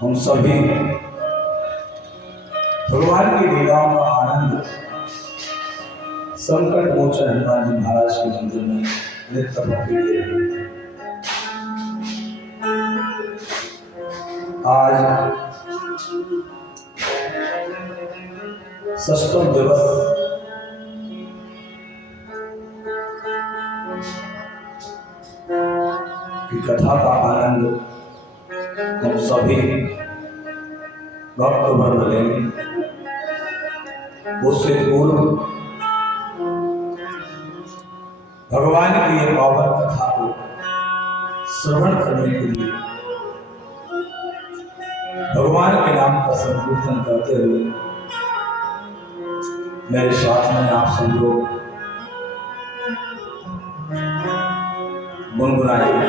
हम सभी भगवान की लीलाओं का आनंद संकट मोचन हनुमान जी महाराज के मंदिर में नृत्य भक्ति ले रहे हैं। आज षष्ठम दिवस की कथा का आनंद हम सभी भक्त वर्ग लेंगे। उससे पूर्व भगवान की ये पावन कथा को श्रवण करने के लिए भगवान के नाम का संकीर्तन करते हुए मेरे साथ में आप सब लोग गुनगुनाइए,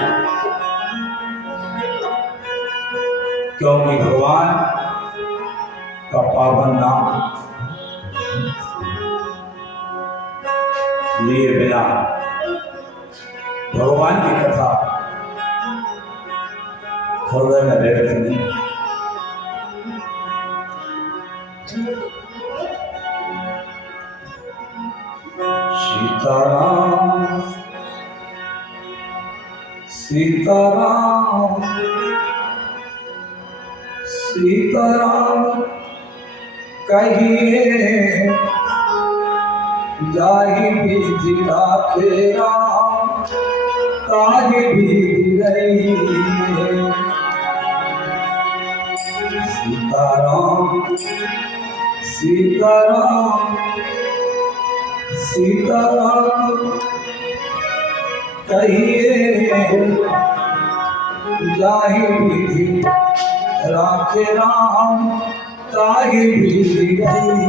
क्योंकि भगवान का पावन नाम लिए बिना भगवान की कथा हृदय में बैठती नहीं। सीताराम सीताराम सीताराम कहिए जाहि विधि राखे राम ताहि विधि रही। सीताराम सीताराम सीताराम कहिए जाहि विधि राखे राम ताहि विधि रही।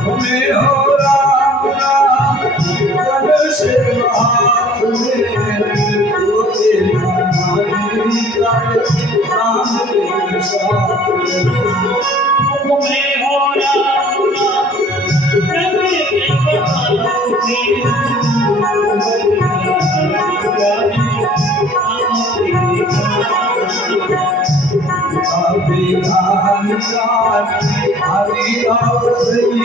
तुम्हें हो राम राम जग से हाथ में होते हमारी जाए राम के साथ तुम्हें हो राम राम जग से हाथ हरि राम सही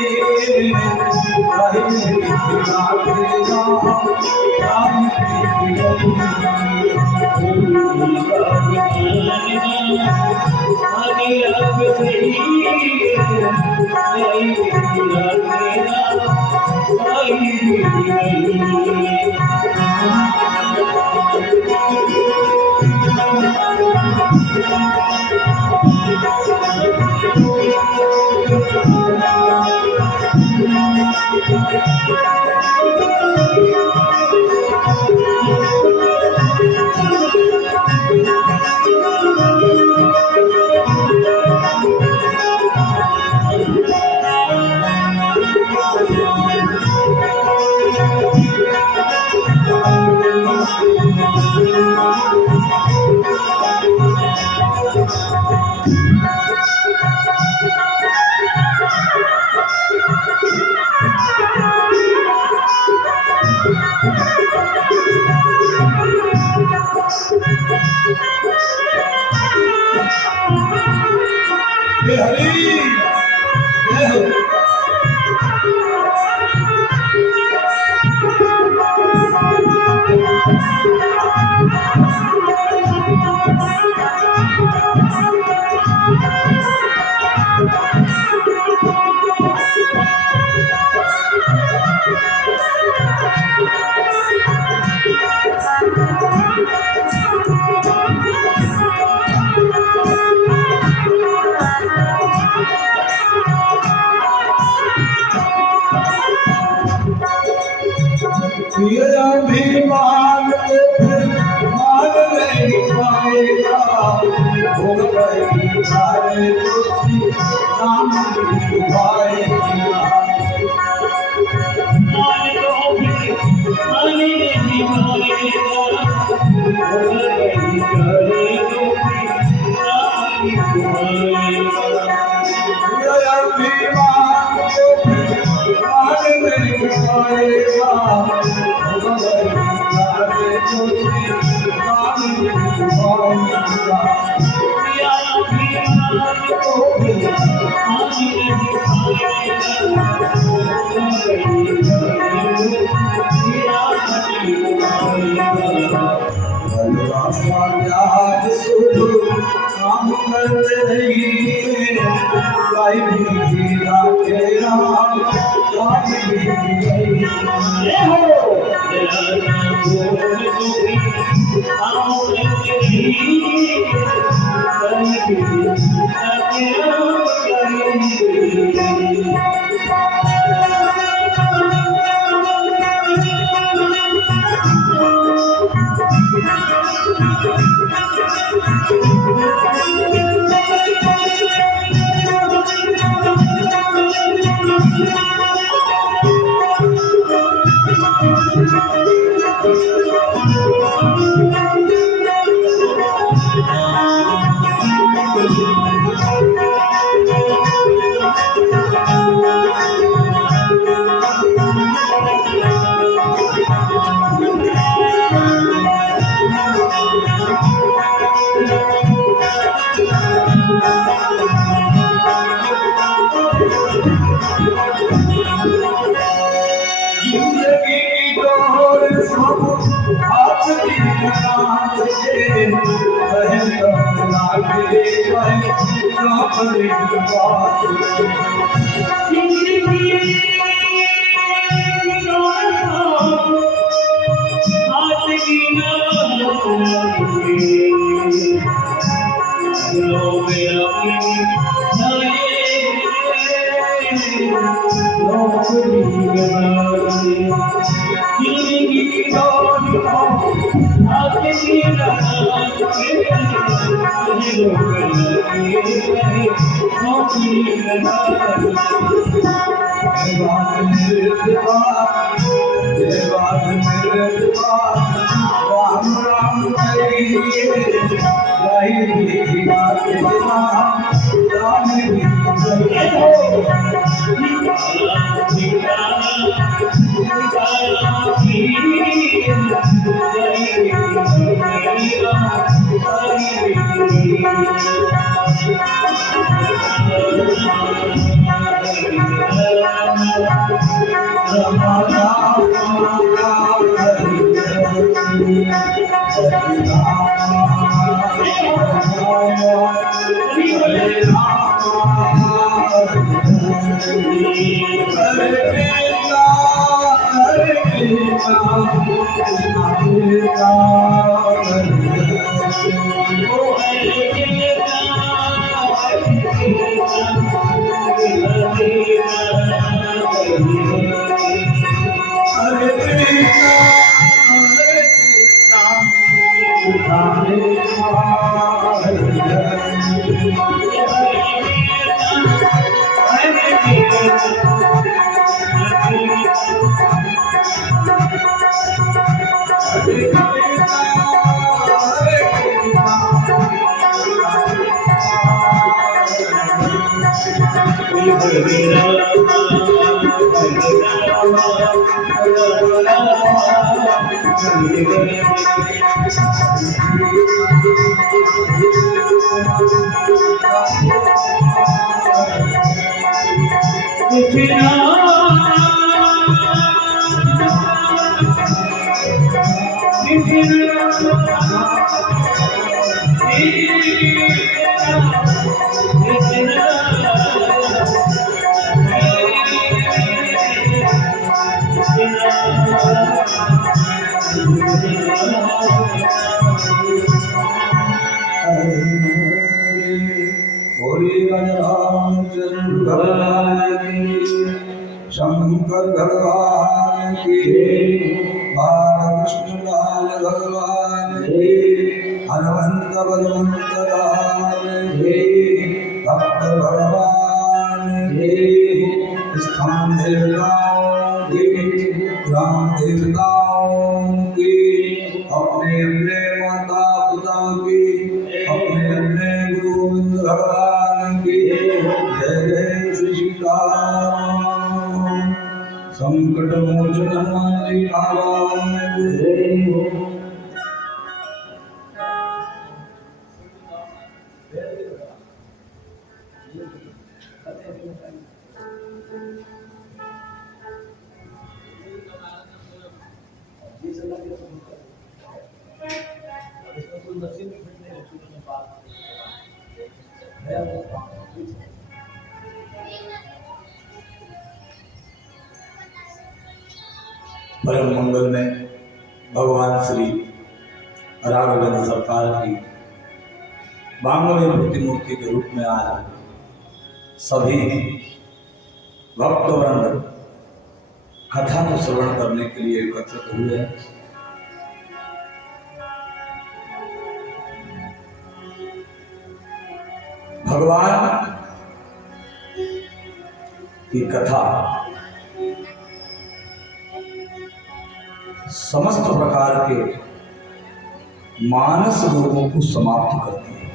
अभिमान को फिर मान नहीं पाएगा हो गई सारे दोषी नाम डुबाएगा मान लो भी मान नहीं पाएगा हो गई सारे दोषी नाम डुबाएगा अभिमान को फिर मान नहीं पाएगा काम करते रहिए राम राम करिए शंकर भगवान की बालकृष्ण लाल भगवान की हनुमंत बलवंत लाल की भक्त भगवान की स्थान देवताओं की ग्राम देवताओं की अपने अपने माता पिता की अपने अपने गुरु गोविंद भगवान की जय जय श्री सीताराम संकट मोचन हनुमान नारायण जय हो। परम मंगल में भगवान श्री राघवेंद्र सरकार की बांगवे प्रतिमूर्ति के रूप में आज सभी भक्तवृंद कथा को श्रवण करने के लिए एकत्रित हुए हैं। भगवान की कथा समस्त प्रकार के मानस रोगों को समाप्त करती है,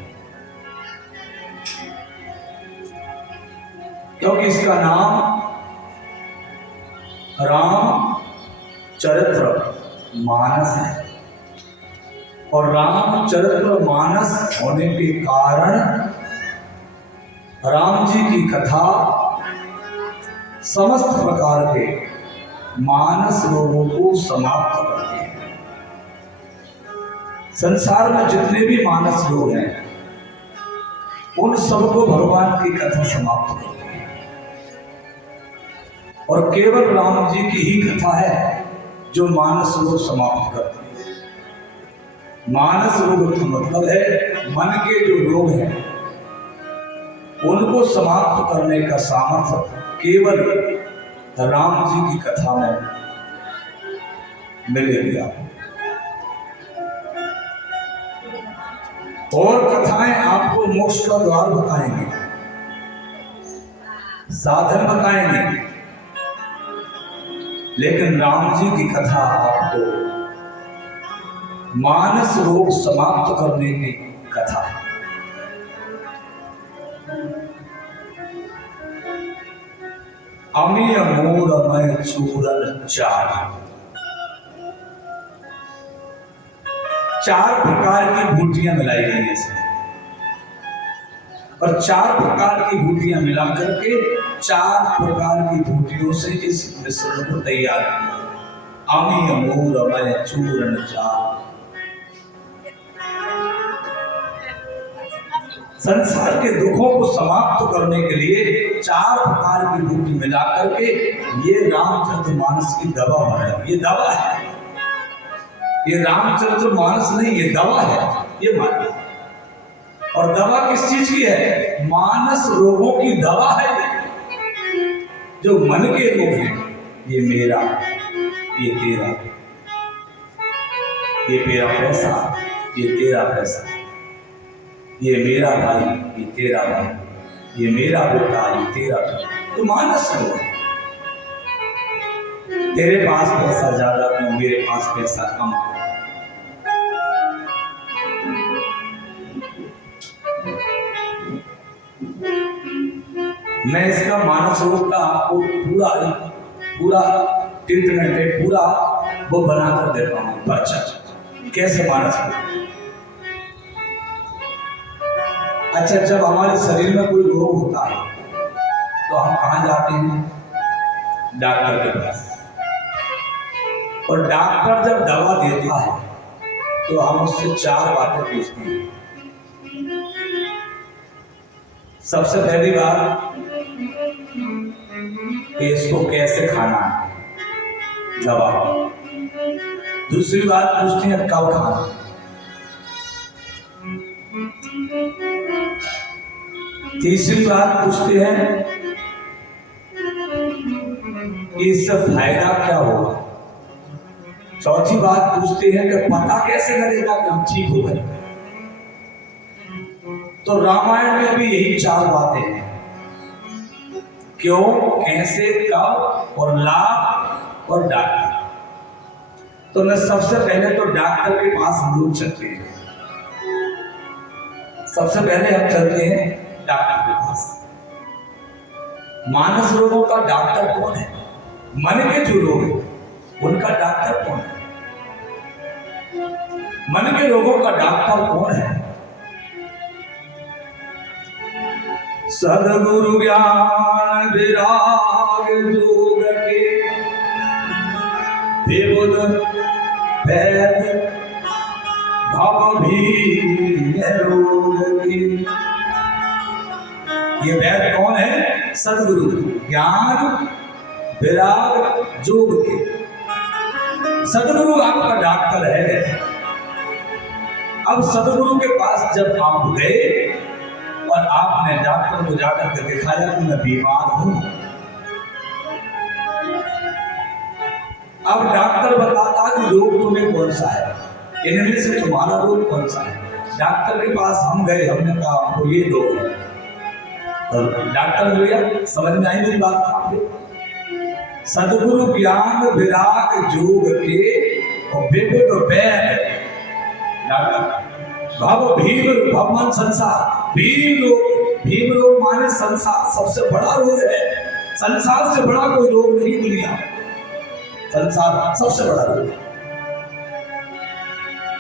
क्योंकि इसका नाम रामचरित्र मानस है और रामचरित्र मानस होने के कारण राम जी की कथा समस्त प्रकार के मानस रोगों को समाप्त करती है। संसार में जितने भी मानस रोग हैं उन सबको भगवान की कथा समाप्त करती है और केवल राम जी की ही कथा है जो मानस रोग समाप्त करती है। मानस रोग का मतलब है मन के जो रोग हैं उनको समाप्त करने का सामर्थ्य केवल राम जी की कथा में मिलेगा। और कथाएं आपको मोक्ष का द्वार बताएंगे, साधन बताएंगे, लेकिन राम जी की कथा आपको मानस रोग समाप्त करने की कथा है। अमी अमूर अमय चूरन चार, चार प्रकार की बूटियां मिलाई गई हैं इसमें, और चार प्रकार की बूटियां मिला करके चार प्रकार की बूटियों से इस मिश्रण को तैयार किया। अमी अमूर अमय चूरन चार। संसार के दुखों को समाप्त करने के लिए चार प्रकार की बूटी मिला करके ये रामचरितमानस की दवा बना। ये दवा है, ये रामचरितमानस नहीं, ये दवा है, ये मानिए। और दवा किस चीज की है? मानस रोगों की दवा है। जो मन के रोग हैं, ये मेरा, ये तेरा, ये मेरा पैसा, ये तेरा पैसा, ये मेरा भाई, ये तेरा भाई, ये मेरा बेटा, ये तेरा बेटा, तो मानस रोग है। तेरे पास पैसा ज्यादा क्यों, मेरे पास पैसा कम। मैं इसका मानस रोग का आपको पूरा ट्रीटमेंट है, पूरा वो बनाकर देता हूँ पर्चा, कैसे मानस रोग। अच्छा, जब हमारे शरीर में कोई रोग होता है तो हम कहाँ जाते हैं? डॉक्टर के पास। और डॉक्टर जब दवा देता है तो हम उससे चार बातें पूछते हैं। सबसे पहली बात कि इसको कैसे खाना है, दवा। दूसरी बात पूछते हैं कब खाना। तीसरी बात पूछते हैं कि इससे फायदा क्या होगा। चौथी बात पूछते हैं कि पता कैसे लगेगा कि हम ठीक हो गए। तो रामायण में भी यही चार बातें हैं, क्यों, कैसे, कब और लाभ और डॉक्टर। तो मैं सबसे पहले तो डॉक्टर के पास हम लोग चलते हैं। सबसे पहले हम चलते हैं डॉक्टर के पास। मानस रोगों का डॉक्टर कौन है? मन के जो रोग है उनका डॉक्टर कौन है? मन के रोगों का डॉक्टर कौन है? सद्गुरु ज्ञान विराग जोग के विबुध वैद भव भीम रोग के। ये वैद कौन है? सद्गुरु ज्ञान विराग जोग के। सद्गुरु आपका डॉक्टर है। अब सद्गुरु के पास जब आप गए और आपने डॉक्टर को जाकर के दिखाया कि मैं बीमार हूं, अब डॉक्टर बताता कि रोग तुम्हें कौन सा है, इनमें से तुम्हारा रोग कौन सा है। डॉक्टर के पास हम गए, हमने कहा आपको ये रोग है, तो डॉक्टर मिल गया। समझ में आई मेरी बात आपको? सद्गुरु ज्ञान विराग जोग के और विबुध वैद डॉक्टर। भव भीम, भगवान संसार, भीम रोग माने संसार सबसे बड़ा रोग है। संसार से बड़ा कोई रोग नहीं दुनिया में, संसार सबसे बड़ा रोग है।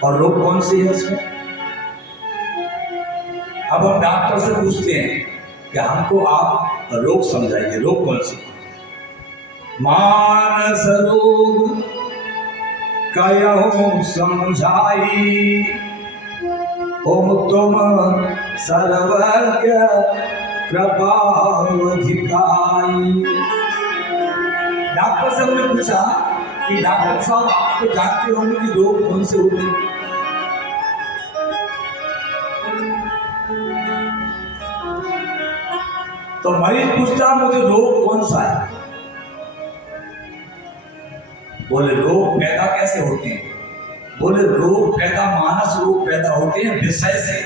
और रोग कौन सी है इसमें? अब हम डॉक्टर से पूछते हैं कि हमको आप रोग समझाइए, रोग कौन सी? मानस रोग कयहु समझाई, ओम तुम सर्वज्ञ कृपा अधिकारी। डॉक्टर से हमने पूछा कि डॉक्टर साहब आप तो जानते होंगे कि रोग कौन से होते हैं। तो मरीज पूछता मुझे रोग कौन सा है। बोले रोग पैदा कैसे होते हैं? बोले रोग पैदा, मानस रोग पैदा होते हैं विषय से।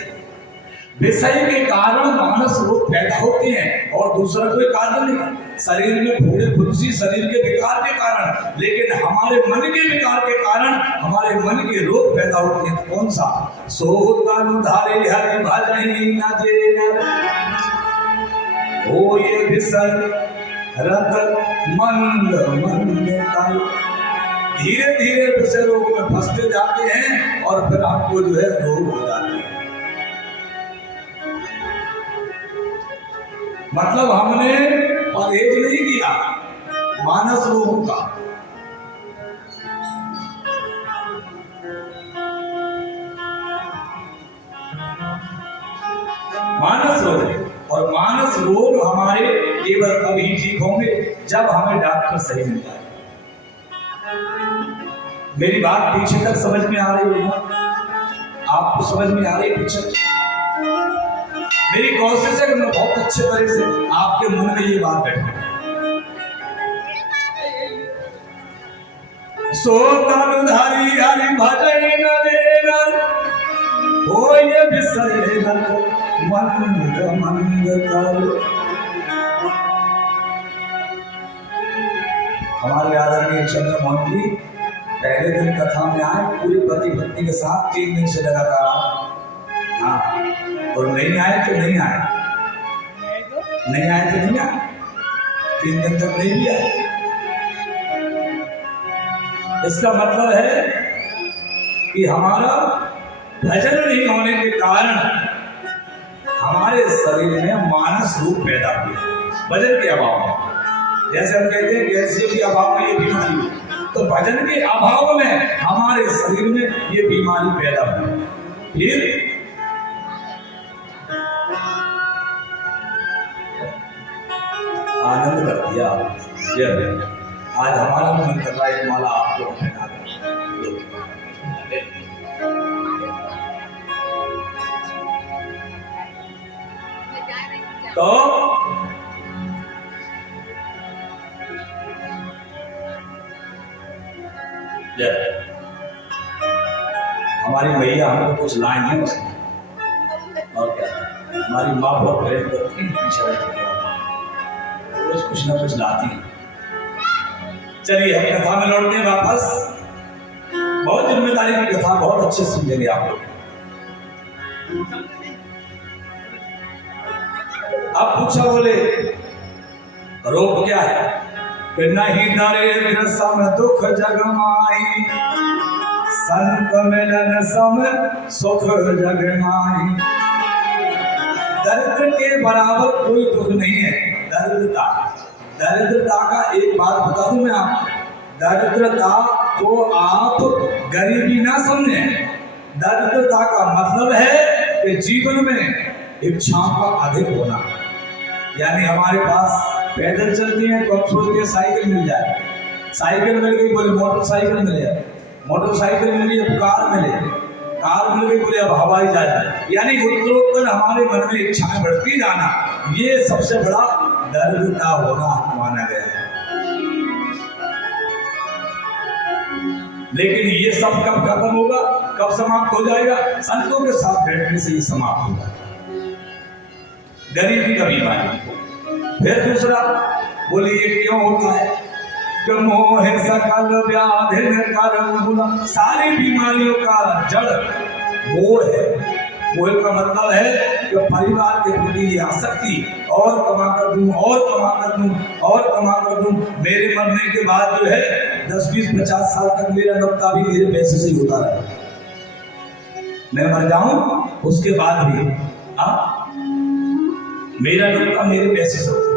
विषय के कारण मानस रोग पैदा होते हैं और दूसरा कोई कारण नहीं। शरीर में फोड़े फुंसी शरीर के विकार के कारण, लेकिन हमारे मन के विकार के कारण हमारे मन के रोग पैदा होते हैं। कौन सा? सो तनु धारे हरि भजहि न जेन हो ये विसर रत मंद मंद तन। धीरे धीरे विषय रोग में फंसते जाते हैं और फिर आपको जो है रोग हो जाते हैं। मतलब हमने परहेज नहीं किया मानस रोगों का। मानस रोग, और मानस रोग हमारे केवल तभी ठीक होंगे जब हमें डॉक्टर सही मिल जाए। मेरी बात पीछे तक समझ में आ रही है? आपको समझ में आ रही है पीछे? मेरी कोशिश है कि मैं बहुत अच्छे तरह से आपके मन में ये बात बैठे। सो तनु धारी हरि भजहि न जेन हो ये विसर मंद मंद तन। हमारे आदरणीय चंद्रमोहन जी पहले दिन कथा में आए, पूरी पति पत्नी के साथ 3 दिन से लगातार। हाँ, और नहीं आए तो नहीं आए, नहीं आए तो नहीं आए, 3 दिन तक नहीं भी आए। इसका मतलब है कि हमारा भजन नहीं होने के कारण हमारे शरीर में मानस रूप पैदा हुए भजन के अभाव में। जैसे हम कहते हैं कैल्शियम के अभाव में ये बीमारी हुई, तो भजन के अभाव में हमारे शरीर में ये बीमारी पैदा हुई। फिर आनंद कर दिया। आज हमारा मन कर रहा है एक माला आपको पहना दूं। तो हमारी मैया हमको कुछ लाइन है उसमें, और क्या हमारी माँ बहुत प्रेम करती है, पीछे रोज कुछ ना कुछ लाती है। चलिए हम कथा में लौटते हैं वापस। बहुत जिम्मेदारी की कथा, बहुत अच्छे समझेंगे आप लोग। अब पूछा बोले रोग क्या है? कि नहीं दरिद्र सम दुख जग माही, संत मिलन सम सुख जग माही। दरिद्र के बराबर कोई दुख नहीं है। दरिद्रता, दरिद्रता का एक बात बता दूं मैं आपको, दरिद्रता को आप गरीबी ना समझें। दरिद्रता का मतलब है कि जीवन में इच्छाओं का अधिक होना। यानी हमारे पास पैदल चलते हैं तो हम सोचते हैं साइकिल मिल जाए, साइकिल मिल गई बोले मोटरसाइकिल मिले, मोटरसाइकिल मिल गई अब कार मिले, कार मिल गई बोले अब हवाई जहाज। यानी उत्तरोत्तर हमारे मन में इच्छाएं बढ़ती जाना, ये सबसे बड़ा दरिद्रता होना माना गया है। लेकिन ये सब कब खत्म होगा, कब समाप्त हो जाएगा? संतों के साथ बैठने से ये समाप्त होगा, गरीबी का बीमारी। फिर दूसरा बोले ये क्यों होता है? कि मोह सकल व्याधि करम, सारी बीमारियों का जड़ मोह है। मोह का मतलब है कि परिवार के प्रति ये आसक्ति, और कमा कर दूं, और कमा कर दूं, और कमा कर दूं। मेरे मरने के बाद जो है 10, 20, 50 साल तक मेरा नुकता भी मेरे पैसे से ही होता रहे। मैं मर जाऊं उसके बाद भी मेरा नुकता मेरे पैसे से होता।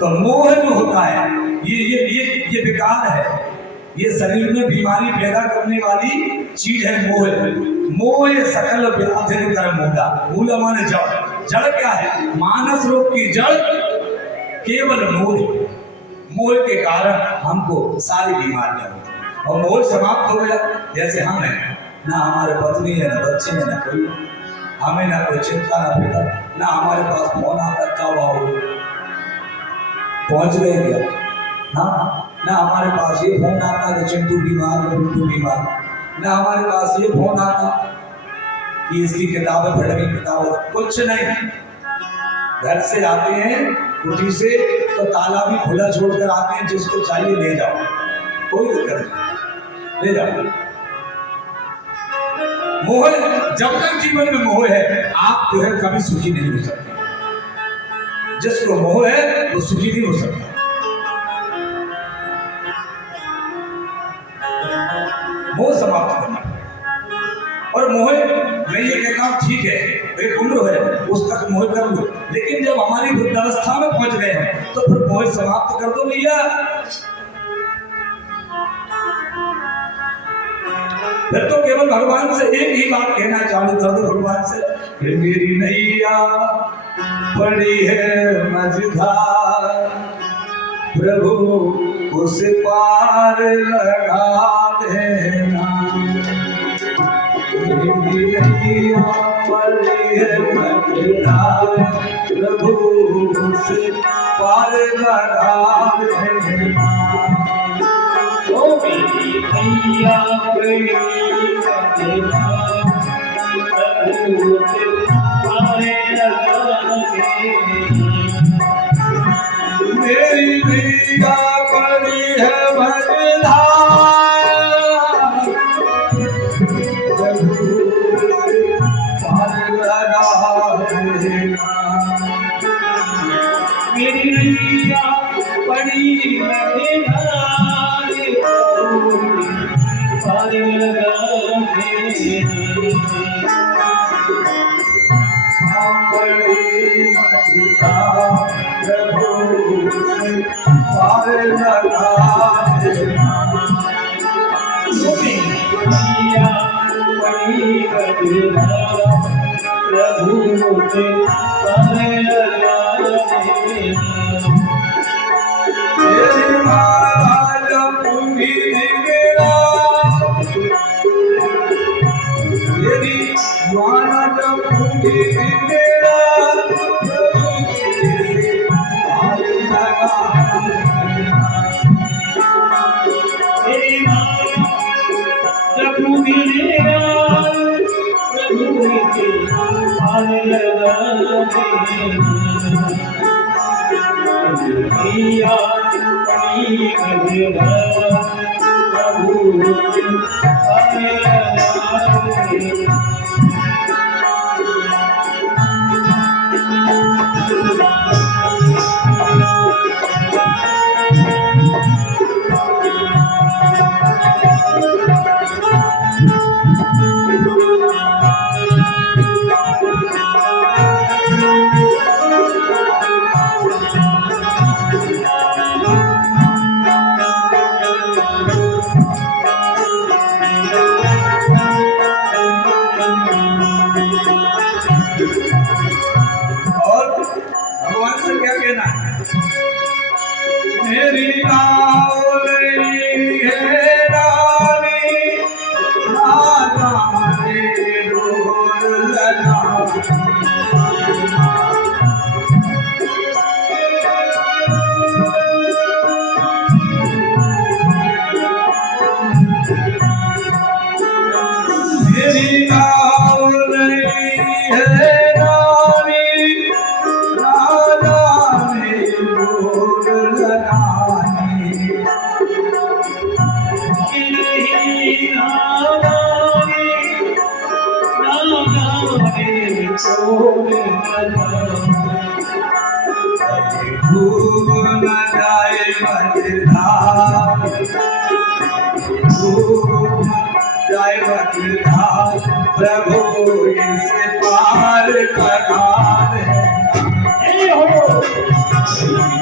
तो मोह जो होता है ये विकार है, ये शरीर में बीमारी पैदा करने वाली चीज है मोह। मोह सकल व्याधि कर्म मूला, मूला माने जड़। जड़ क्या है? मानस रोग की जड़ केवल मोह। मोह के कारण हमको सारी बीमारियां होती हैं। और मोह समाप्त हो गया, जैसे हम हैं, ना हमारे पत्नी है, ना बच्चे हैं, ना कोई, हमें ना कोई चिंता ना फिक्र, ना हमारे पास फोन आता कब आओ पहुंच गए क्या, ना हमारे पास ये फोन आता कि चिंटू बीमार है, बिट्टू बीमार, ना हमारे पास ये फोन आता कि इसकी किताबें फट गई, किताब कुछ नहीं। घर से आते हैं कुटी से तो ताला भी खुला छोड़कर आते हैं, जिसको चाहिए ले जाओ, कोई दिक्कत नहीं, ले जाओ। मोह, जब तक जीवन में मोह है आप जो है कभी सुखी नहीं हो सकते। जिसको मोह है वो सुखी नहीं हो सकता। मोह समाप्त करना पड़ेगा। और मोह, मैं ये कहता हूं ठीक है, एक उम्र है उस तक मोह कर लो, लेकिन जब हमारी वृद्धावस्था में पहुंच गए हैं तो फिर मोह समाप्त कर दो भैया। फिर तो केवल भगवान से एक ही बात कहना चालू कर दो, भगवान से, फिर मेरी नैया पड़ी है मझधार, प्रभु उसे पार लगा देना। मेरी नैया पड़ी है मझधार, प्रभु उसे पार लगा देना। ओ मेरी नैया पड़ी है मझधार, प्रभु उसे पार लगा देना। मेरी नैया पड़ी है मझधार, पार लगा देना। मेरी नैया पड़ी मझधार, पार लगा देना। पड़ी मझधार, प्रभु उसे पार लगा देना। नैया पड़ी मझधार, प्रभु उसे पार लगा देना। तेरे महाराज पूरी निगरा, तेरी महाराज पूरी निगरा, प्रभु उसे पार लगा देना। तेरी माया प्रभु गिरेगा, प्रभु के पार लगा देना। नैया पड़ी मझधार, प्रभु के पार लगा देना। और भगवान से क्या कहना है? मेरी नावली है रानी, राजा ने डोर लगा। मेरी नावली है रानी, राजा ने डोर लगाई। डूब न जाए मझधार, डूब न जाए मझधार, प्रभु इसे पार लगा देना।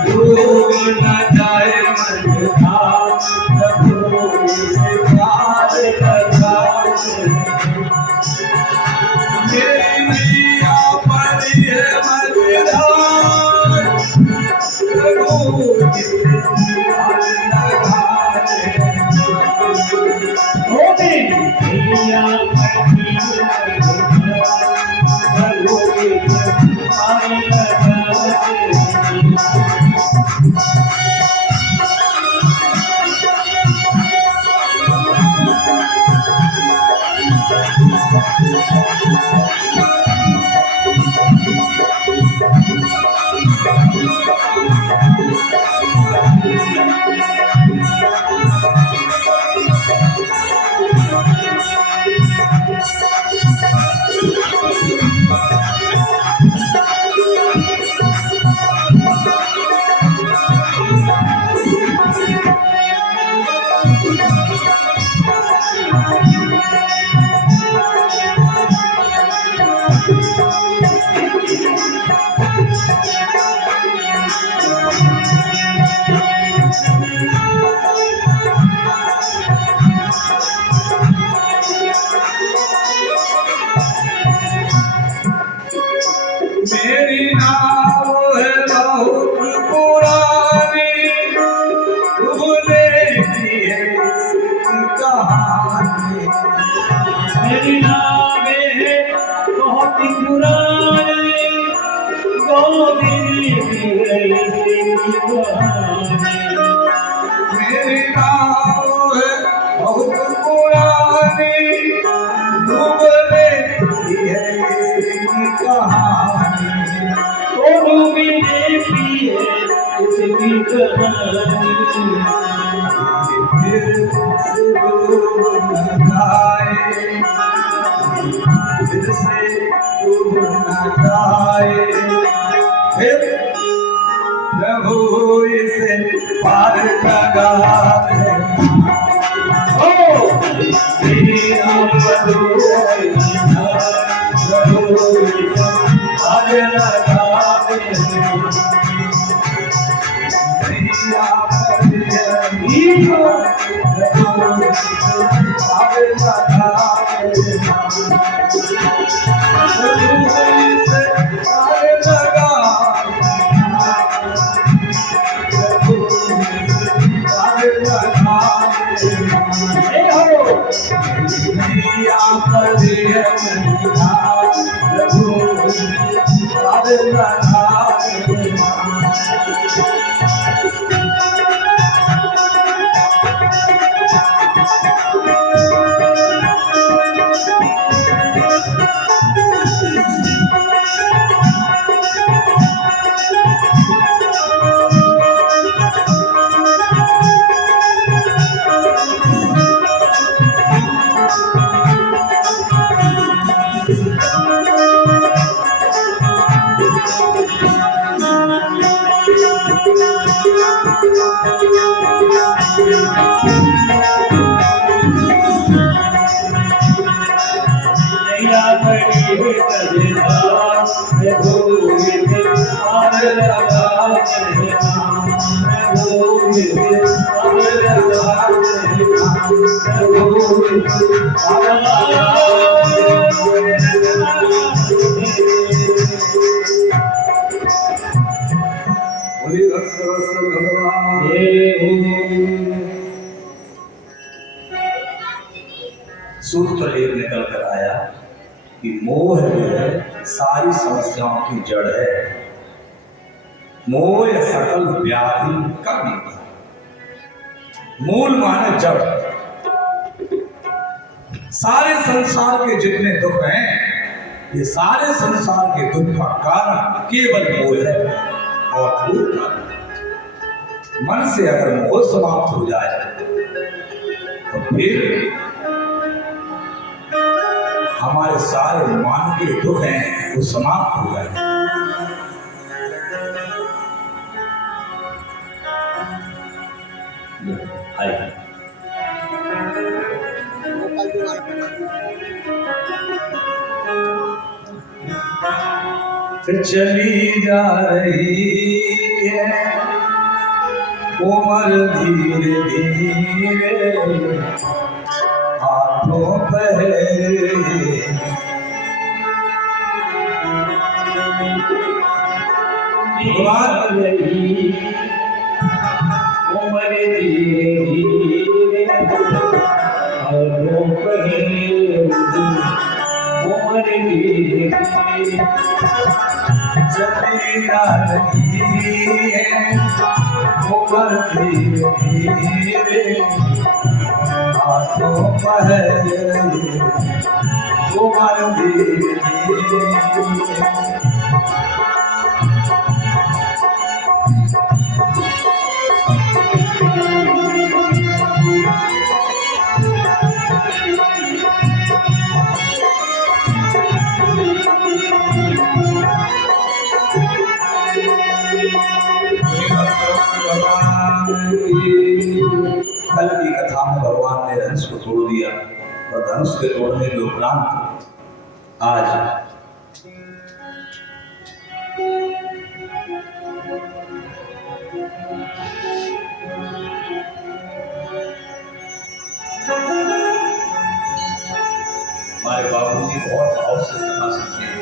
डूब न जाए मझधार, प्रभु इसे पार लगा देना। मेरी नैया पड़ी है मझधार, प्रभु इसे पार लगा देना। ओ मेरी नैया पड़ी मझधार, प्रभु उसे पार लगा देना। मेरी नाव है बहुत पुरानी, तुमने की है इसकी कहानी। मेरी नावे है बहुत पुरानी, गोविंद की है इसकी कहानी। मेरी नाव है बहुत पुरानी, तुमने की है इसकी कहानी। गोविंद की है इसकी कहानी। फिर से डूब न जाए, फिर से डूब न जाए, फिर प्रभु इसे पार लगा दे। ओ मेरी आमदो प्रभु पार लगा दे। मैया परियरी प्रभु पार लगा दे। प्रभु इसे पार लगा मैया प्रभु पार लगा दे। मैया बड़ी मजेदार प्रभु इसे पार लगा दे। प्रभु इसे पार लगा दे। प्रभु इसे पार लगा बोलिए भगवान दे। सूत्र एक निकल कर आया कि मोह जो है सारी समस्याओं की जड़ है। मोह या सकल व्याधि का मूल है। मूल माने जड़। सारे संसार के जितने दुख हैं, ये सारे संसार के दुख का कारण केवल मोह है और कोई कारण नहीं। मन से अगर मोह समाप्त हो जाए तो फिर हमारे सारे मान के दुख हैं वो समाप्त हो गए। आइए फिर चली जा रही है उम्र धीरे धीरे, हाथों पहले उम्र धीरे धीरे हाथों पहले उम्र धीरे चली जा रही है उम्र धीरे धीरे, हाथों पहले उम्र धीरे धीरे। की कल की कथा में भगवान ने धनुष को तोड़ दिया और धनुष के तोड़ने के उपरांत आज हमारे बाबूजी बहुत भाव से कथा सुनते हैं।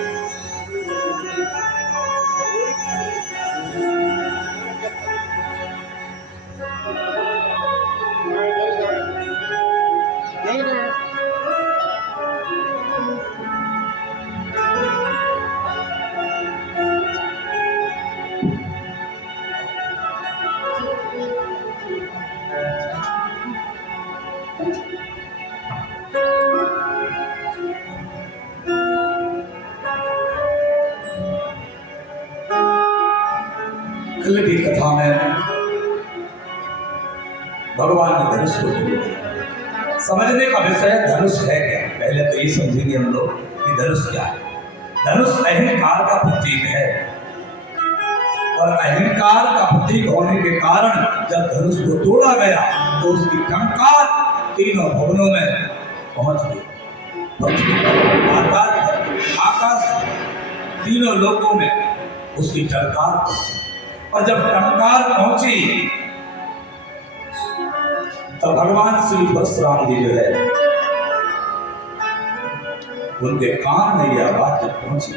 कल की कथा में भगवान ने धनुष को तोड़ दिया। समझने का विषय धनुष है क्या, पहले तो ये समझेंगे हम लोग कि धनुष क्या है। धनुष अहंकार का प्रतीक है और अहंकार का प्रतीक होने के कारण जब धनुष को तोड़ा गया तो उसकी टंकार तीनों भवनों में पहुंच गई। आकाश तीनों लोकों में उसकी टंकार पहुंची। और जब टंकार पहुंची तो भगवान श्री परशुराम जी जो है उनके कान में यह बात जब पहुंची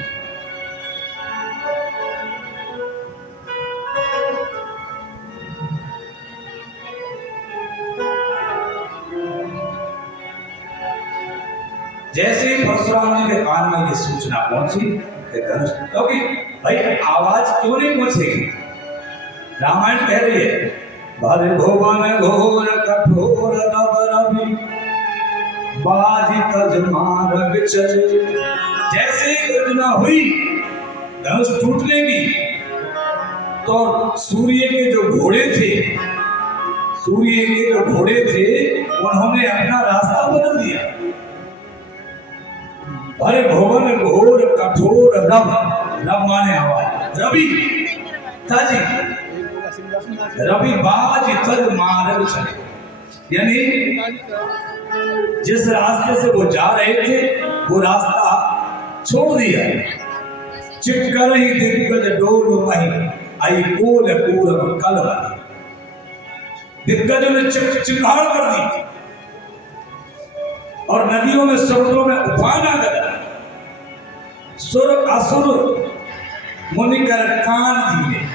जैसे ही परशुराम जी के कान में ये सूचना पहुंची कि धनुष, क्योंकि भाई आवाज क्यों नहीं पहुंचेगी। रामायण कह रही है भरे भुवन घोर कठोर नभ रवि बाजी तज मार्ग चले। जैसे ही गर्जना हुई धनुष टूटने की तो सूर्य के जो घोड़े थे उन्होंने अपना रास्ता बदल दिया। भरे भुवन घोर कठोर रव माने आवाज, रवि ताजी रवि बाज तज मार्ग चले, यानी जिस रास्ते से वो जा रहे थे वो रास्ता छोड़ दिया। चिक्कर ही दिग्गज डोल मही आई कोल पूरब कल वाली, दिग्गजों ने चिल्लाड़ कर दी और नदियों में समुद्रों में उफान आ गया। सुर असुर मुनि कर कान धीरे,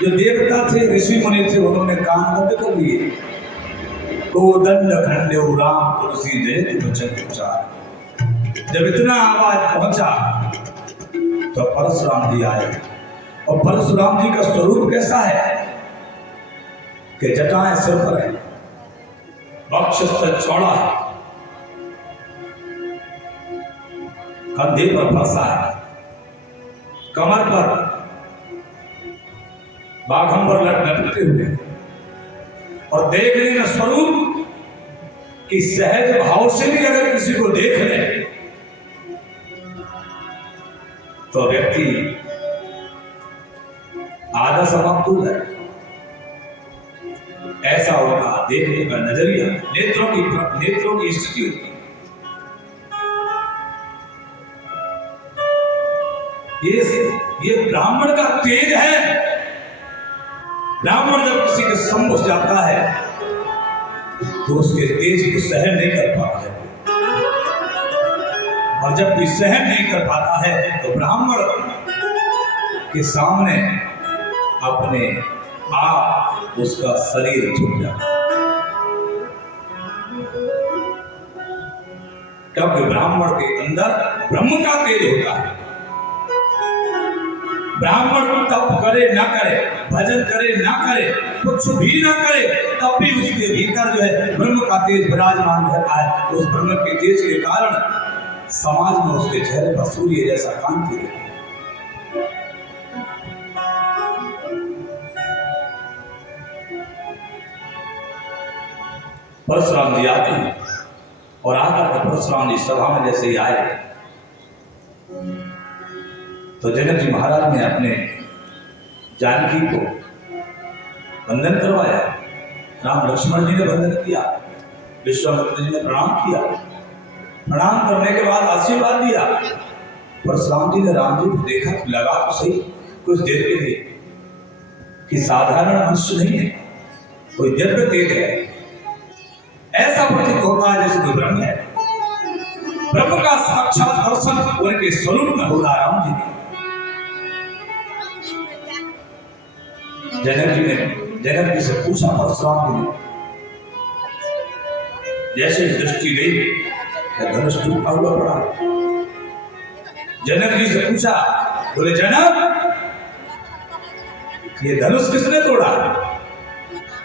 जो देवता थे ऋषि मुनि थे उन्होंने कान बंद कर लिए। तो दंड खंडे राम तुलसी जयति वचन उचार। जब इतना आवाज पहुंचा तो परशुराम जी आए। और परशुराम जी का स्वरूप कैसा है कि जटाएं सिर पर है, वक्ष चौड़ा है, कंधे पर फंसा है, कमर पर बाघंबर लटके हुए और देखने का स्वरूप कि सहज भाव से भी अगर किसी को देख ले तो व्यक्ति आधा समाप्त हो जाए। ऐसा होगा देखने का नजरिया, नेत्रों की स्थिति होती है। ये ब्राह्मण का तेज है। ब्राह्मण जब किसी के सम्मुख जाता है तो उसके तेज को सहन नहीं कर पाता है, और जब कोई सहन नहीं कर पाता है तो ब्राह्मण के सामने अपने आप उसका शरीर झुक जाता है। क्योंकि ब्राह्मण के अंदर ब्रह्म का तेज होता है। ब्राह्मण तप करे ना करे, भजन करे ना करे, कुछ भी ना करे, तब भी उसके भीतर जो है ब्रह्म का तेज विराजमान रहता है। उस ब्रह्म के तेज के कारण समाज में उसके चेहरे पर सूर्य जैसा कांति रहती है। परशुराम जी आते हैं और आकर परशुराम जी सभा में जैसे ही आए तो जनक जी महाराज ने अपने जानकी को बंधन करवाया। राम लक्ष्मण जी ने बंधन किया, विश्वामित्र जी ने प्रणाम किया। प्रणाम करने के बाद आशीर्वाद दिया। परशुराम जी ने राम जी को देखा तो लगा तो सही कुछ देर के लिए कि साधारण मनुष्य नहीं है, कोई दिव्य तेज है। ऐसा प्रतीत होता है जैसे कोई ब्रह्म है। ब्रह्म का साक्षात दर्शन उनके स्वरूप में हो रहा राम जी ने। जनक जी से पूछा परशुराम जी ने, जैसे दृष्टि गई धनुष टूटा हुआ पड़ा। जनक जी से पूछा, बोले जनक ये धनुष किसने तोड़ा?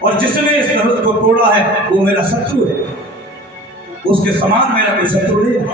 और जिसने इस धनुष को तोड़ा है वो मेरा शत्रु है, उसके समान मेरा कोई शत्रु नहीं है।